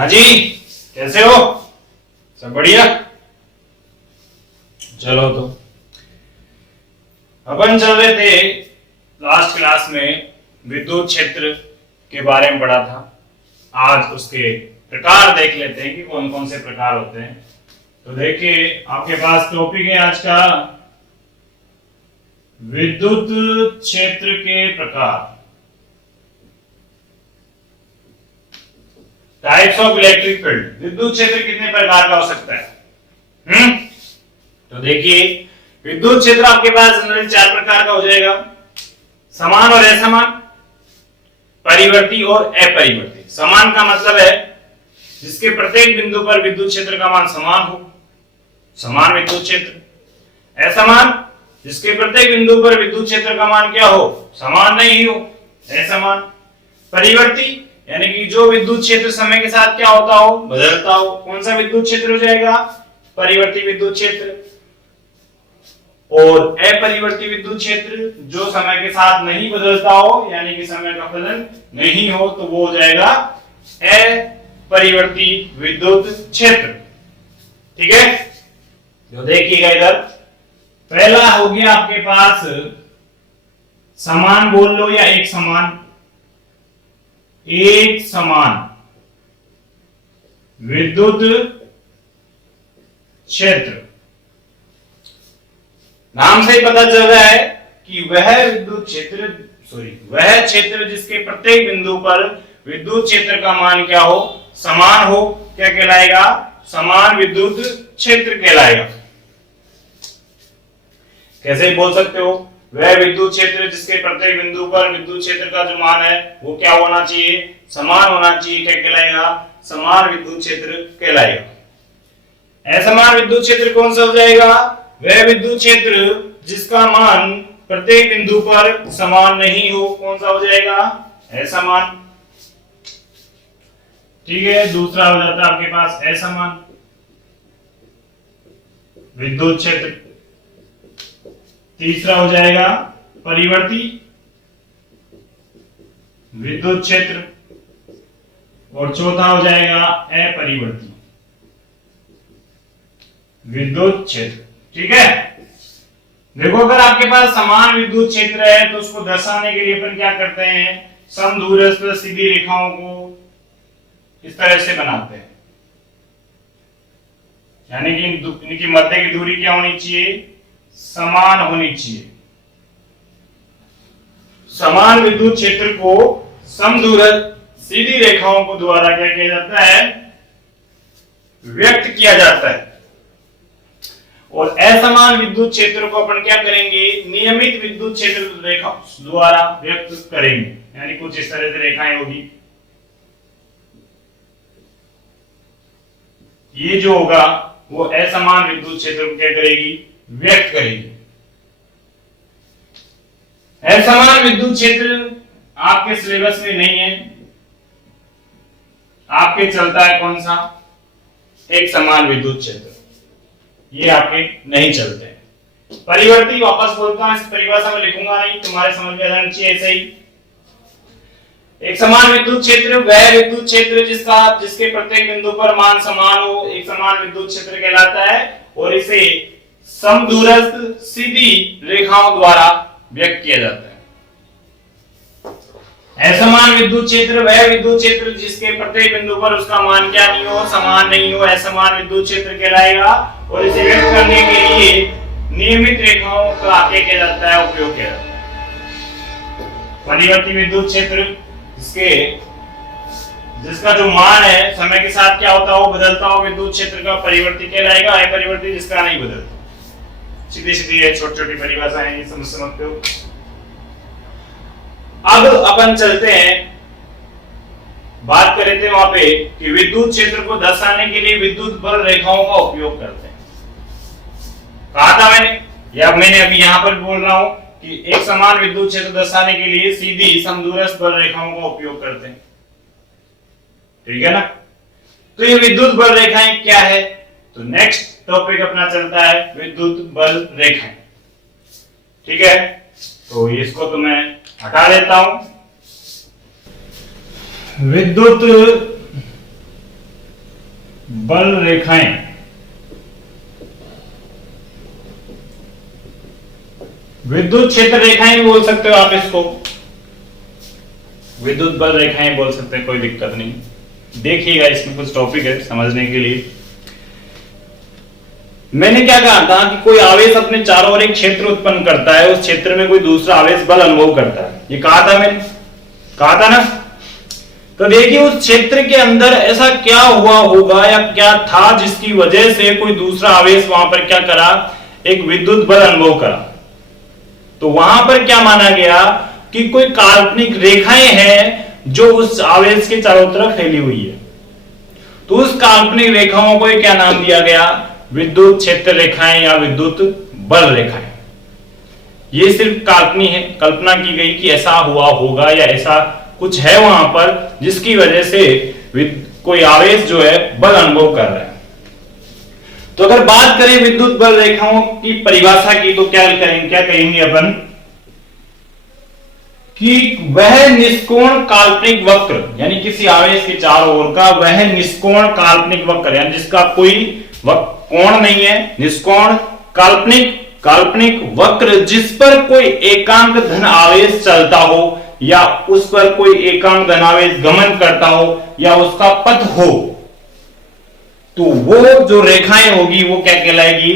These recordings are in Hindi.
हाँ जी, कैसे हो? सब बढ़िया। चलो तो अपन चल रहे थे लास्ट क्लास में विद्युत क्षेत्र के बारे में पढ़ा था। आज उसके प्रकार देख लेते हैं कि कौन कौन से प्रकार होते हैं। तो देखिए, आपके पास टॉपिक है आज का विद्युत क्षेत्र के प्रकार, टाइप्स ऑफ इलेक्ट्रिक फील्ड। विद्युत क्षेत्र कितने प्रकार का हो सकता है? तो देखिए, विद्युत क्षेत्र आपके पास जनरली 4 प्रकार का हो जाएगा: समान और असमान, परिवर्ती और अपरिवर्ती। समान का मतलब है जिसके प्रत्येक बिंदु पर विद्युत क्षेत्र का मान समान हो, समान विद्युत क्षेत्र। असमान, जिसके प्रत्येक बिंदु पर विद्युत क्षेत्र का मान क्या हो, समान नहीं हो, असमान। परिवर्ती, यानी कि जो विद्युत क्षेत्र समय के साथ क्या होता हो, बदलता हो, कौन सा विद्युत क्षेत्र हो जाएगा, परिवर्ती विद्युत क्षेत्र। और अपरिवर्ती विद्युत क्षेत्र, जो समय के साथ नहीं बदलता हो, यानी कि समय का फलन नहीं हो, तो वो हो जाएगा अपरिवर्ती विद्युत क्षेत्र। ठीक है, तो देखिएगा इधर, पहला हो गया आपके पास समान, बोल लो या एक समान। एक समान विद्युत क्षेत्र, नाम से ही पता चल रहा है कि वह विद्युत क्षेत्र वह क्षेत्र जिसके प्रत्येक बिंदु पर विद्युत क्षेत्र का मान क्या हो, समान हो, क्या कहलाएगा, समान विद्युत क्षेत्र कहलाएगा। कैसे बोल सकते हो, वह विद्युत क्षेत्र जिसके प्रत्येक बिंदु पर विद्युत क्षेत्र का जो मान है वो क्या होना चाहिए, समान होना चाहिए, क्या कहलाएगा, समान विद्युत क्षेत्र कहलाएगा। असमान विद्युत क्षेत्र कौन सा हो जाएगा, वह विद्युत क्षेत्र जिसका मान प्रत्येक बिंदु पर समान नहीं हो, कौन सा हो जाएगा, असमान। ठीक है, दूसरा हो जाता है आपके पास असमान विद्युत क्षेत्र। तीसरा हो जाएगा परिवर्ती विद्युत क्षेत्र, और चौथा हो जाएगा अपरिवर्ती विद्युत क्षेत्र। ठीक है, देखो, अगर आपके पास समान विद्युत क्षेत्र है तो उसको दर्शाने के लिए अपन क्या करते हैं, समदूरस्थ सीधी रेखाओं को इस तरह से बनाते हैं, यानी कि इनकी मध्य की दूरी क्या होनी चाहिए, समान होनी चाहिए। समान विद्युत क्षेत्र को समदूरस्थ सीधी रेखाओं को द्वारा क्या किया जाता है, व्यक्त किया जाता है। और असमान विद्युत क्षेत्र को अपन क्या करेंगे, नियमित विद्युत क्षेत्र रेखा द्वारा व्यक्त करेंगे, यानी कुछ इस तरह से रेखाएं होगी। ये जो होगा वो असमान विद्युत क्षेत्र को क्या करेगी, व्यक्त करेगी। असमान विद्युत क्षेत्र आपके सिलेबस में नहीं है, आपके चलता है कौन सा, एक समान विद्युत क्षेत्र, ये आपके नहीं चलते हैं। परिवर्ती, वापस बोलता हूं, इस परिभाषा में लिखूंगा नहीं, तुम्हारे समझ में आना चाहिए ऐसे ही। एक समान विद्युत क्षेत्र वह विद्युत क्षेत्र जिसके प्रत्येक बिंदु पर मान समान हो, एक समान विद्युत क्षेत्र कहलाता है, और इसे समदूरस्थ सीधी रेखाओं द्वारा व्यक्त किया जाता है। असमान विद्युत क्षेत्र वह विद्युत क्षेत्र जिसके प्रत्येक बिंदु पर उसका मान क्या नहीं हो, समान नहीं हो, असमान विद्युत क्षेत्र कहलाएगा, और इसे व्यक्त करने के लिए नियमित रेखाओं का क्या किया जाता है, उपयोग किया जाता है। परिवर्ती विद्युत क्षेत्र जिसका जो मान है समय के साथ क्या होता हो, बदलता हो, विद्युत क्षेत्र का परिवर्ती कहलाएगा। अपरिवर्ती जिसका नहीं बदलता। सीधी सीधी छोटी छोटी परिभाषाएं, ये समझ सकते हो। अब अपन चलते हैं, बात कर रहे थे वहां पे कि विद्युत क्षेत्र को दर्शाने के लिए विद्युत बल रेखाओं का उपयोग करते हैं। कहा था मैंने, या मैंने अभी यहां पर बोल रहा हूं कि एक समान विद्युत क्षेत्र दर्शाने के लिए सीधी समदूरस्थ बल रेखाओं का उपयोग करते हैं। ठीक है ना, तो ये विद्युत बल रेखाएं क्या है, तो नेक्स्ट टॉपिक अपना चलता है विद्युत बल रेखाएं। ठीक है, तो इसको तो मैं हटा देता हूं। विद्युत बल रेखाएं, विद्युत क्षेत्र रेखाएं भी बोल सकते हो आप इसको, विद्युत बल रेखाएं बोल सकते हैं, कोई दिक्कत नहीं। देखिएगा इसमें कुछ टॉपिक है समझने के लिए। मैंने क्या कहा था कि कोई आवेश अपने चारों ओर एक क्षेत्र उत्पन्न करता है, उस क्षेत्र में कोई दूसरा आवेश बल अनुभव करता है, ये कहा था मैंने, कहा था ना। तो देखिए उस क्षेत्र के अंदर ऐसा क्या हुआ होगा या क्या था जिसकी वजह से कोई दूसरा आवेश वहां पर क्या करा, एक विद्युत बल अनुभव करा। तो वहां पर क्या माना गया कि कोई काल्पनिक रेखाएं हैं जो उस आवेश के चारों तरफ फैली हुई है। तो उस काल्पनिक रेखाओं को क्या नाम दिया गया, विद्युत क्षेत्र रेखाएं या विद्युत बल रेखाएं। ये सिर्फ काल्पनिक है, कल्पना की गई कि ऐसा हुआ होगा या ऐसा कुछ है वहां पर जिसकी वजह से कोई आवेश जो है बल अनुभव कर रहा है। तो अगर बात करें विद्युत बल रेखाओं की परिभाषा की तो क्या कहेंगे अपन कि वह निष्कोण काल्पनिक वक्र, यानी किसी आवेश के चारों ओर का वह निष्कोण काल्पनिक वक्र, यानी जिसका कोई कोण नहीं है, निष्कोण काल्पनिक वक्र जिस पर कोई एकांक धन आवेश चलता हो या उस पर कोई एकांक धन आवेश गमन करता हो या उसका पथ हो, तो वो जो रेखाएं होगी वो क्या कहलाएगी,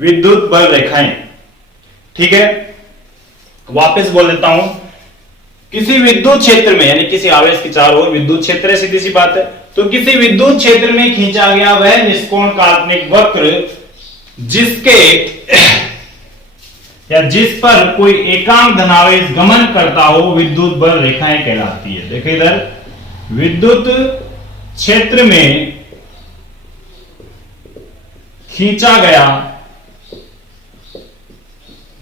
विद्युत बल रेखाएं। ठीक है, वापस बोल देता हूं, किसी विद्युत क्षेत्र में, यानी किसी आवेश के चारों ओर विद्युत क्षेत्र है, सीधी सी बात है, तो किसी विद्युत क्षेत्र में खींचा गया वह निष्कोण काल्पनिक वक्र जिसके या जिस पर कोई एकांक धनावेश गमन करता हो, विद्युत बल रेखाएं कहलाती है। देखिए इधर, विद्युत क्षेत्र में खींचा गया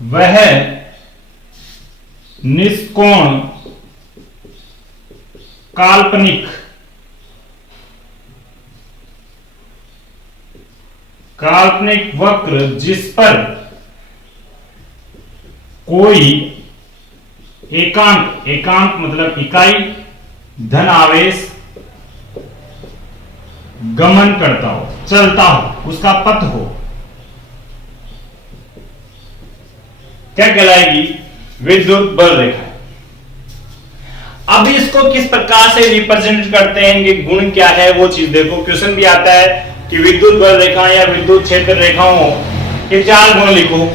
वह निष्कोण काल्पनिक वक्र जिस पर कोई एकांक मतलब इकाई धन आवेश गमन करता हो, चलता हो, उसका पथ हो, क्या कहलाएगी, विद्युत बल रेखा। अब इसको किस प्रकार से रिप्रेजेंट करते हैं, इनके गुण क्या है वो चीज देखो। क्वेश्चन भी आता है कि विद्युत बल रेखा या विद्युत क्षेत्र रेखाओं के 4 गुण लिखो,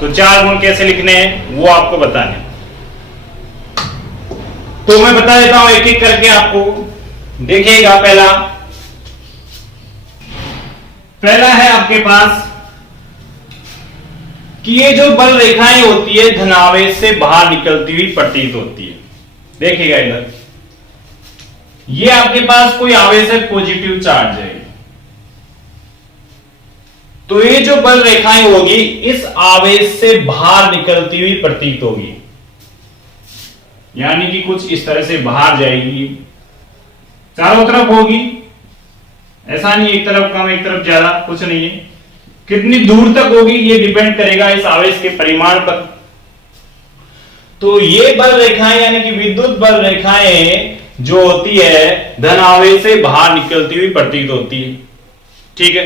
तो 4 गुण कैसे लिखने हैं वो आपको बताने। तो मैं बता देता हूं एक एक करके आपको। देखिएगा, पहला है आपके पास कि ये जो बल रेखाएं होती है धनावेश से बाहर निकलती हुई प्रतीत होती है। देखिएगा इधर, ये आपके पास कोई आवेश है, पॉजिटिव चार्ज है, तो ये जो बल रेखाएं होगी इस आवेश से बाहर निकलती हुई प्रतीत होगी, यानी कि कुछ इस तरह से बाहर जाएगी, चारों तरफ होगी, ऐसा नहीं एक तरफ कम एक तरफ ज्यादा, कुछ नहीं है। कितनी दूर तक होगी ये डिपेंड करेगा इस आवेश के परिमाण पर। तो ये बल रेखाएं यानी कि विद्युत बल रेखाएं जो होती है धन आवेश से बाहर निकलती हुई प्रतीत होती है। ठीक है,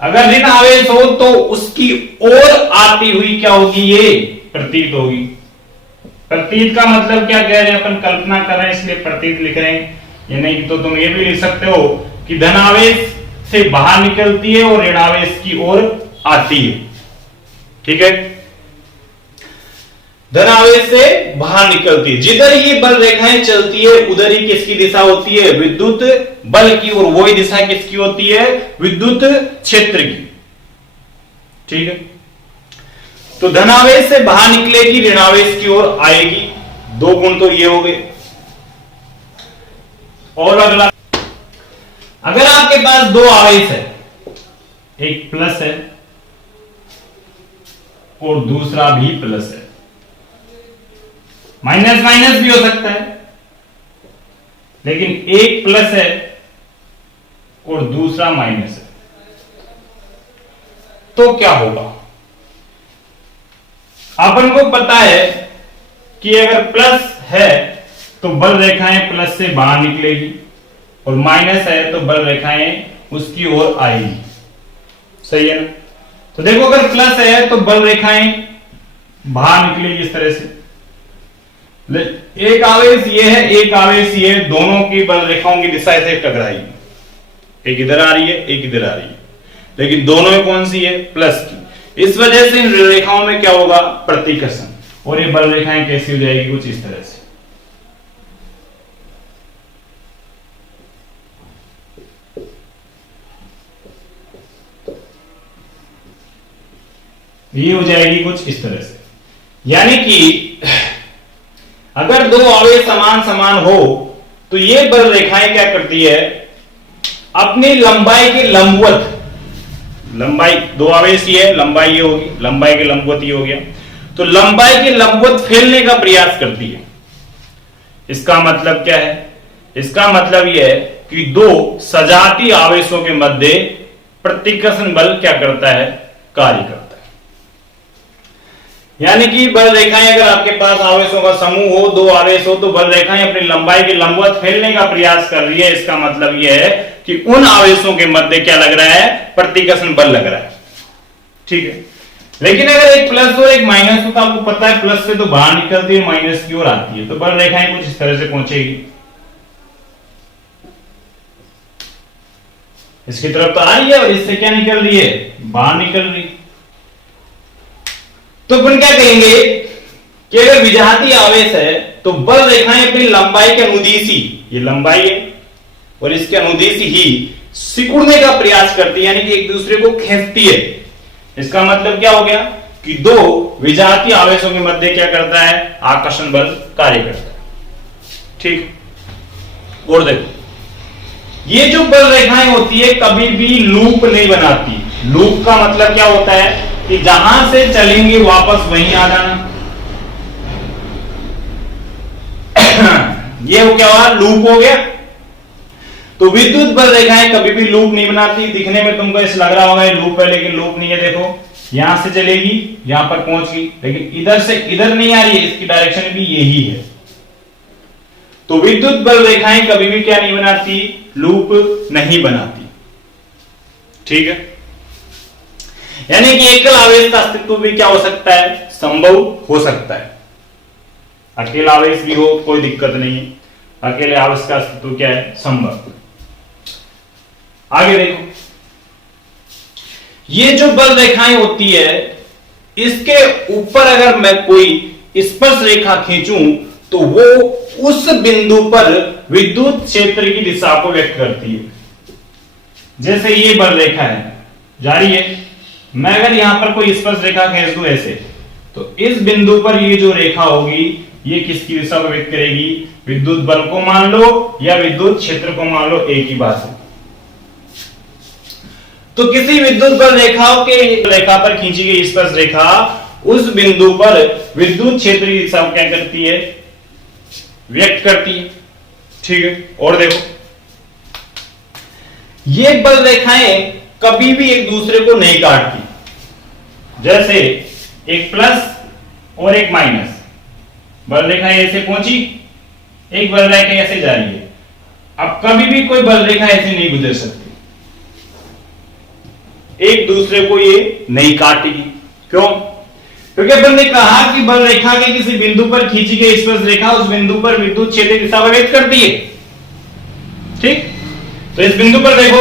अगर ऋण आवेश हो तो उसकी ओर आती हुई क्या होगी, ये प्रतीत होगी। प्रतीत का मतलब क्या कह रहे हैं अपन, कल्पना कर रहे हैं इसलिए प्रतीत लिख रहे हैं, या नहीं तो तुम ये भी लिख सकते हो कि धनावेश से बाहर निकलती है और ऋणावेश की ओर आती है। ठीक है, धनावेश से बाहर निकलती है, जिधर ये बल रेखाएं चलती है उधर ही किसकी दिशा होती है, विद्युत बल की, और वही दिशा किसकी होती है, विद्युत क्षेत्र की। ठीक है, तो धनावेश से बाहर निकलेगी, ऋणावेश की ओर आएगी। 2 गुण तो ये हो गए। और अगला, अगर आपके पास 2 आवेश है, एक प्लस है और दूसरा भी प्लस है, माइनस माइनस भी हो सकता है, लेकिन एक प्लस है और दूसरा माइनस है, तो क्या होगा। अपन को पता है कि अगर प्लस है तो बल रेखाएं प्लस से बाहर निकलेगी और माइनस है तो बल रेखाएं उसकी ओर आएगी, सही है ना। तो देखो अगर प्लस है तो बल रेखाएं बाहर निकलेगी इस तरह से। एक आवेश ये है, एक आवेश ये है, दोनों की बल रेखाओं की दिशा ऐसे टकराएगी, एक इधर आ रही है, एक इधर आ रही है, लेकिन दोनों में कौन सी है, प्लस की। इस वजह से इन रेखाओं में क्या होगा, प्रतिकर्षण, और ये बल रेखाएं कैसी हो जाएगी, कुछ इस तरह से। ये हो जाएगी कुछ इस तरह से। यानी कि अगर दो आवेश समान समान हो तो ये बल रेखाएं क्या करती है, अपनी लंबाई के लंबवत, लंबाई दो आवेश ये है, लंबाई ये होगी, लंबाई के लंबवत ये हो गया, तो लंबाई के लंबवत फैलने का प्रयास करती है। इसका मतलब क्या है, इसका मतलब यह है कि दो सजातीय आवेशों के मध्य प्रतिकर्षण बल क्या करता है, कार्य करता है। यानी कि बल रेखाएं, अगर आपके पास आवेशों का समूह हो, दो आवेश हो, तो बल रेखाएं अपनी लंबाई के लंबवत फैलने का प्रयास कर रही है। इसका मतलब यह है कि उन आवेशों के मध्य क्या लग रहा है, प्रतिकर्षण बल लग रहा है, ठीक है। लेकिन अगर एक प्लस और एक माइनस हो तो आपको पता है प्लस से तो बाहर निकलती है, माइनस की ओर आती है, तो बल रेखाएं कुछ इस तरह से पहुंचेगी, इसकी तरफ तो आ रही है और इससे क्या निकल रही है, बाहर निकल रही। तो अपन क्या कहेंगे कि अगर विजातीय आवेश है तो बल रेखाएं अपनी लंबाई के अनुदिशी, ये लंबाई है और इसके अनुदिशी ही सिकुड़ने का प्रयास करती है, यानी कि एक दूसरे को खींचती है। इसका मतलब क्या हो गया कि दो विजातीय आवेशों के मध्य क्या करता है, आकर्षण बल कार्य करता है, ठीक। और देखो ये जो बल रेखाएं होती है कभी भी लूप नहीं बनाती। लूप का मतलब क्या होता है कि जहां से चलेंगे वापस वहीं आ जाना। ये क्या हुआ, लूप हो गया। तो विद्युत बल रेखाएं कभी भी लूप नहीं बनाती। दिखने में तुमको ऐसा लग रहा होगा ये लूप है, लेकिन लूप नहीं है। देखो यहां से चलेगी, यहां पर पहुंच गई, लेकिन इधर से इधर नहीं आ रही है, इसकी डायरेक्शन भी यही है। तो विद्युत बल रेखाएं कभी भी क्या नहीं बनाती, लूप नहीं बनाती, ठीक है। यानी कि एकल आवेश का अस्तित्व भी क्या हो सकता है, संभव हो सकता है। अकेला आवेश भी हो कोई दिक्कत नहीं है, अकेले आवेश का अस्तित्व क्या है, संभव। आगे देखो, ये जो बल रेखाएं होती है इसके ऊपर अगर मैं कोई स्पर्श रेखा खींचूं तो वो उस बिंदु पर विद्युत क्षेत्र की दिशा को व्यक्त करती है। जैसे ये बल रेखा है, जारी है, मैं अगर यहां पर कोई स्पर्श रेखा खींच दूं ऐसे, तो इस बिंदु पर ये जो रेखा होगी ये किसकी दिशा को व्यक्त करेगी, विद्युत बल को मान लो या विद्युत क्षेत्र को मान लो, एक ही बात है। तो किसी विद्युत बल रेखाओं के रेखा पर खींची गई स्पर्श रेखा उस बिंदु पर विद्युत क्षेत्र की दिशा को क्या करती है, व्यक्त करती है, ठीक है। और देखो ये बल रेखाएं कभी भी एक दूसरे को नहीं काटती। जैसे एक प्लस और एक माइनस, बल रेखा ऐसे पहुंची, एक बल रेखा ऐसे जा रही है। अब कभी भी कोई बल रेखा ऐसे नहीं गुजर सकती, एक दूसरे को ये नहीं काटेगी। क्यों? क्योंकि अपन ने कहा कि बल रेखा के किसी बिंदु पर खींची गई स्पर्श रेखा उस बिंदु पर विद्युत क्षेत्र की दिशा व्यक्त करती है, ठीक। तो इस बिंदु पर देखो,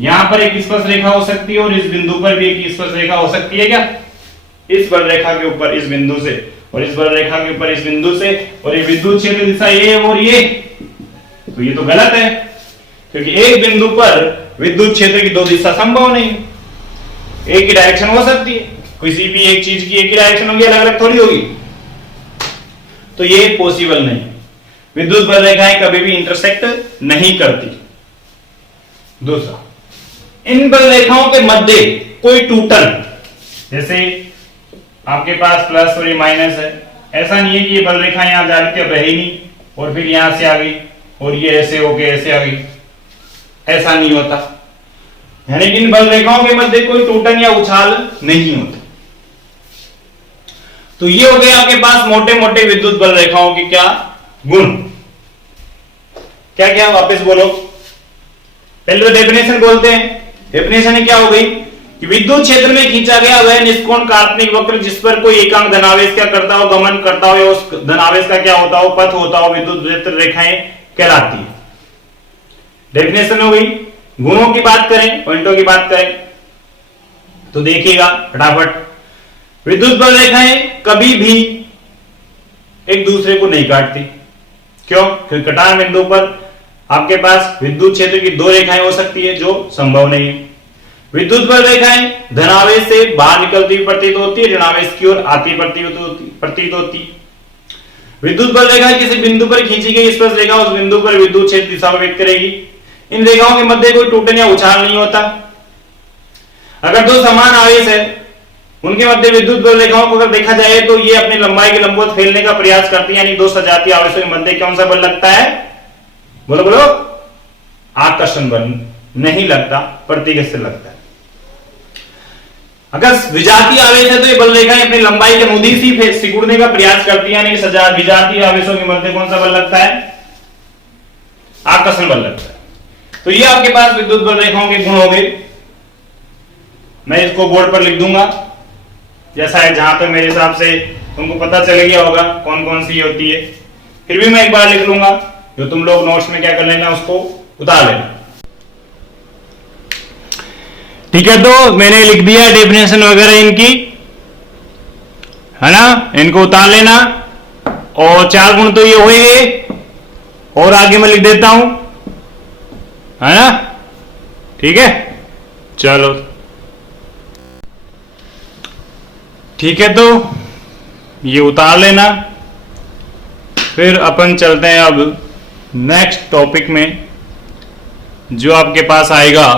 यहां पर एक स्पर्श रेखा हो सकती है और इस बिंदु पर भी एक स्पर्श रेखा हो सकती है। क्या इस बल रेखा के ऊपर इस बिंदु से और इस बल रेखा के ऊपर इस बिंदु से, और ये विद्युत क्षेत्र दिशा ये और ये, तो ये तो गलत है, क्योंकि एक बिंदु पर विद्युत क्षेत्र की दो दिशा संभव नहीं, एक ही डायरेक्शन हो सकती है। किसी भी एक चीज की एक ही डायरेक्शन होगी, अलग अलग थोड़ी होगी, तो ये पॉसिबल नहीं। विद्युत बल रेखाएं कभी भी इंटरसेक्ट नहीं करती। दूसरा, इन बल रेखाओं के मध्य कोई टूटन, जैसे आपके पास प्लस और ये माइनस है, ऐसा नहीं है कि ये बल रेखा यहां जा रही थी अब रही नहीं और फिर यहां से आ गई और ये ऐसे हो गए ऐसे आ गई, ऐसा नहीं होता। यानी कि इन बल रेखाओं के मध्य कोई टूटन या उछाल नहीं होता। तो ये हो गए आपके पास मोटे मोटे विद्युत बल रेखाओं के क्या गुण, क्या क्या वापस बोलो। पहले तो डेफिनेशन बोलते हैं। डेफिनेशन क्या हो गई कि विद्युत क्षेत्र में खींचा गया वह निष्कोण काल्पनिक वक्र जिस पर कोई एकांक धनावेश क्या करता हो, गमन करता हो, या उस धनावेश का क्या होता हो, पथ होता हो, विद्युत क्षेत्र रेखाएं कहलाती है। डेफिनेशन हो गई। गुणों की बात करें, पॉइंटों की बात करें तो देखिएगा फटाफट। विद्युत बल रेखाएं कभी भी एक दूसरे को नहीं काटती। क्यों? क्योंकि कटान बिंदु पर आपके पास विद्युत क्षेत्र की दो रेखाएं हो सकती है जो संभव नहीं है। विद्युत बल रेखाएं धनावेश से बाहर निकलती हुई प्रतीत होती है, ऋणावेश की ओर आती प्रतीत होती है। विद्युत बल रेखा किसी बिंदु पर खींची गई स्पर्श रेखा उस बिंदु पर विद्युत क्षेत्र दिशा व्यक्त करेगी। इन रेखाओं के मध्य कोई टूटन या उछाल नहीं होता। अगर दो समान आवेश है उनके मध्य विद्युत बल रेखाओं को अगर देखा जाए तो ये अपनी लंबाई के लंबवत फैलने का प्रयास करती है, यानी दो सजातीय आवेशों के मध्य कौन सा बल लगता है? बोलो बोलो। आकर्षण बल नहीं लगता, प्रतिघर्षण से लगता है। अगर विजातीय आवेश है तो ये बल रेखाएं अपनी लंबाई के अनुदिश ही सिकुड़ने का प्रयास करती है, यानी विजातीय आवेशों के मध्य कौन सा बल लगता है? आकर्षण बल लगता है। तो ये आपके पास विद्युत बल रेखाओं के गुण हो गए। मैं इसको बोर्ड पर लिख दूंगा, जैसा है जहां तक मेरे हिसाब से तुमको पता चल गया होगा कौन कौन सी होती है। फिर भी मैं एक बार लिख लूंगा, जो तुम लोग नोट्स में क्या कर लेना उसको उतार लेना। ठीक है, तो मैंने लिख दिया डेफिनेशन वगैरह इनकी, है ना, इनको उतार लेना। और चार गुण तो ये हो ही गए, और आगे मैं लिख देता हूं, है ना। ठीक है, चलो ठीक है, तो ये उतार लेना। फिर अपन चलते हैं अब नेक्स्ट टॉपिक में, जो आपके पास आएगा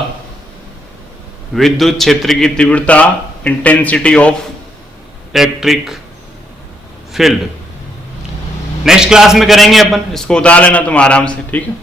विद्युत क्षेत्र की तीव्रता, intensity of electric field. Next class में करेंगे अपन, इसको उतार लेना तुम आराम से, ठीक है।